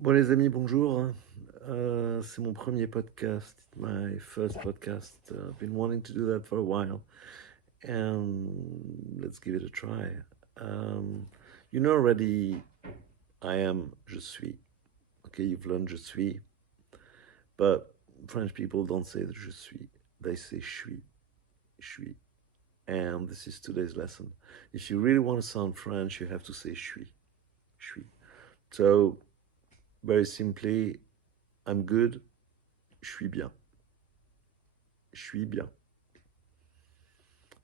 Bon les amis, bonjour. C'est mon premier podcast, my first podcast. I've been wanting to do that for a while, and let's give it a try. You know already, I am, je suis. Okay, you've learned je suis, but French people don't say je suis. They say suis. And this is today's lesson. If you really want to sound French, you have to say suis. So, very simply, I'm good, je suis bien. Je suis bien.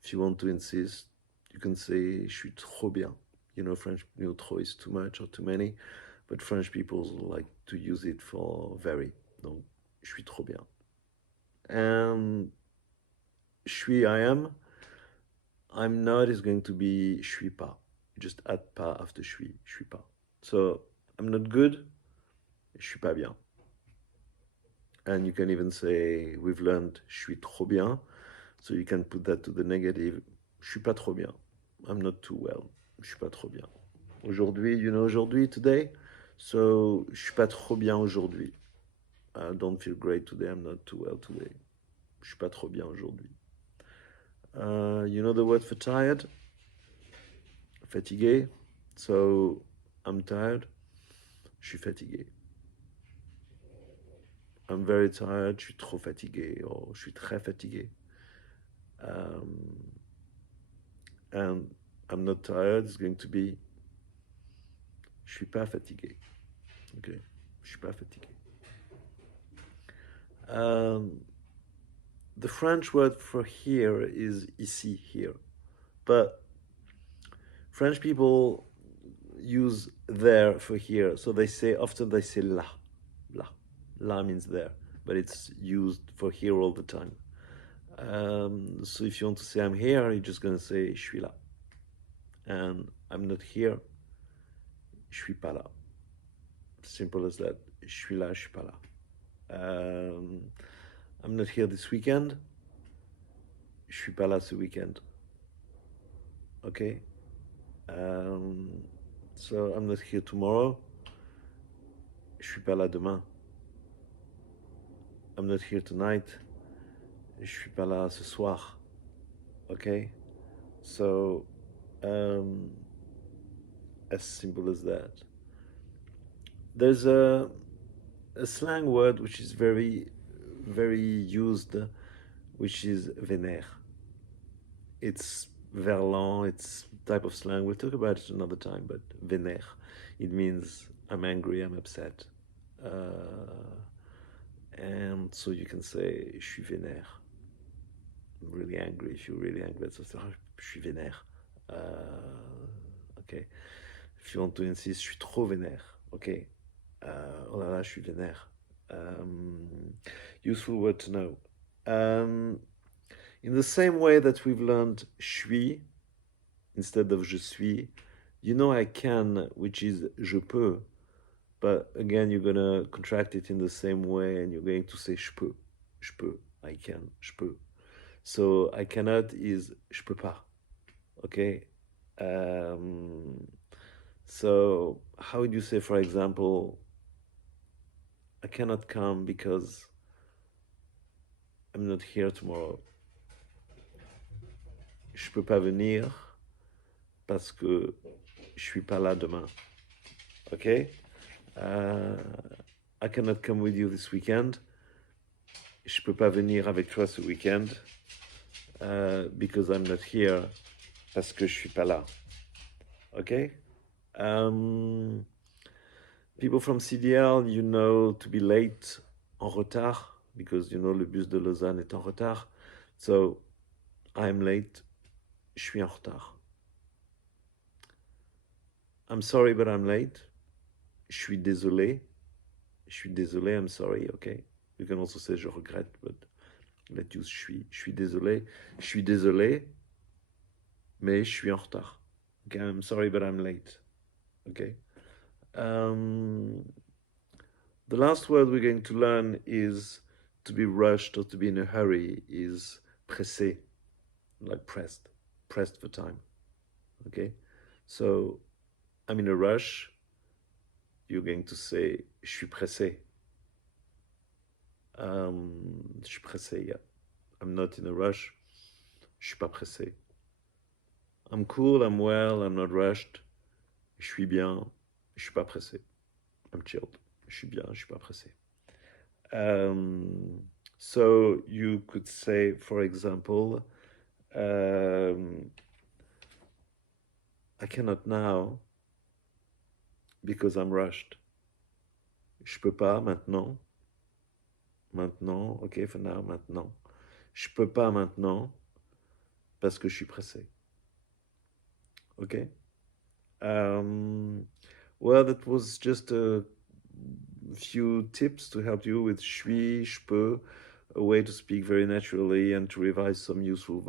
If you want to insist, you can say je suis trop bien. You know, French, trop is too much or too many, but French people like to use it for very. Donc, je suis trop bien. And je suis, I am. I'm not is going to be je suis pas. You just add pas after je suis pas. So, I'm not good, je suis pas bien. And you can even say, we've learned je suis trop bien. So you can put that to the negative. Je suis pas trop bien. I'm not too well. Je suis pas trop bien. Aujourd'hui, aujourd'hui, today. So, je suis pas trop bien aujourd'hui. I don't feel great today. I'm not too well today. Je suis pas trop bien aujourd'hui. You know the word for tired? Fatigué. So, I'm tired. Je suis fatigué. I'm very tired. Je suis trop fatigué. Or, je suis très fatigué. Um, and I'm not tired. It's going to be je suis pas fatigué. Okay. Je suis pas fatigué. Um, the French word for here is ici, here. But French people use there for here. So often they say là, là. Là means there, but it's used for here all the time. So if you want to say I'm here, you're just going to say je suis là. And I'm not here, je suis pas là. Simple as that. Je suis là, je suis pas là. I'm not here this weekend. Je suis pas là ce weekend. Okay? So I'm not here tomorrow. Je suis pas là demain. I'm not here tonight. Je suis pas là ce soir. Okay? So, as simple as that. There's a slang word which is very, very used, which is vénère. It's verlan, it's type of slang. We'll talk about it another time, but vénère. It means I'm angry, I'm upset. And so you can say je suis vénère. I'm really angry. If you're really angry, so say je suis vénère. Okay. If you want to insist, je suis trop vénère. Okay. Oh là là, je suis vénère. Useful word to know. In the same way that we've learned suis instead of je suis, you know I can, which is je peux, but again you're gonna contract it in the same way and you're going to say je peux, I can, je peux. So I cannot is je peux pas. Okay. So how would you say, for example, I cannot come because I'm not here tomorrow. Je peux pas venir parce que je suis pas là demain. Okay? I cannot come with you this weekend. Je peux pas venir avec toi ce weekend because I'm not here parce que je suis pas là. Okay? People from CDL, you know to be late, en retard, because you know le bus de Lausanne est en retard. So, I'm late, je suis en retard. I'm sorry, but I'm late. Je suis désolé. Je suis désolé, I'm sorry, okay. You can also say je regrette, but let's use je suis. Je suis désolé. Je suis désolé, mais je suis en retard. Okay, I'm sorry, but I'm late. Okay. The last word we're going to learn is to be rushed or to be in a hurry is pressé, like pressed for time. Okay, so I'm in a rush. you're going to say je suis pressé. Je suis pressé, yeah. I'm not in a rush. Je suis pas pressé. I'm cool, I'm well, I'm not rushed. Je suis bien, je suis pas pressé. I'm chilled. Je suis bien, je suis pas pressé. So you could say, for example, I cannot now because I'm rushed. Je peux pas maintenant. Maintenant, ok, for now, maintenant. Je peux pas maintenant parce que je suis pressé. Ok? Well, that was just a few tips to help you with Chui, Chpeu, a way to speak very naturally and to revise some useful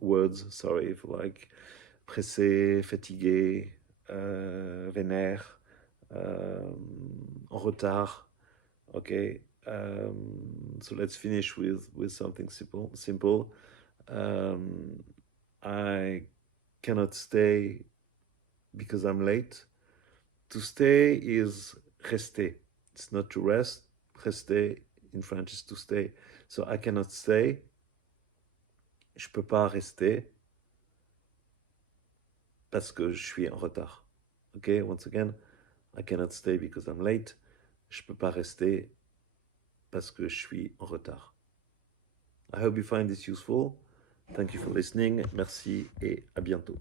words, sorry, for like pressé, fatigué, vénère, en retard. Okay, so let's finish with something simple. I cannot stay because I'm late. To stay is rester. It's not to rest. Rester in French is to stay. So I cannot stay. Je peux pas rester parce que je suis en retard. Okay, once again, I cannot stay because I'm late. Je peux pas rester parce que je suis en retard. I hope you find this useful. Thank you for listening. Merci et à bientôt.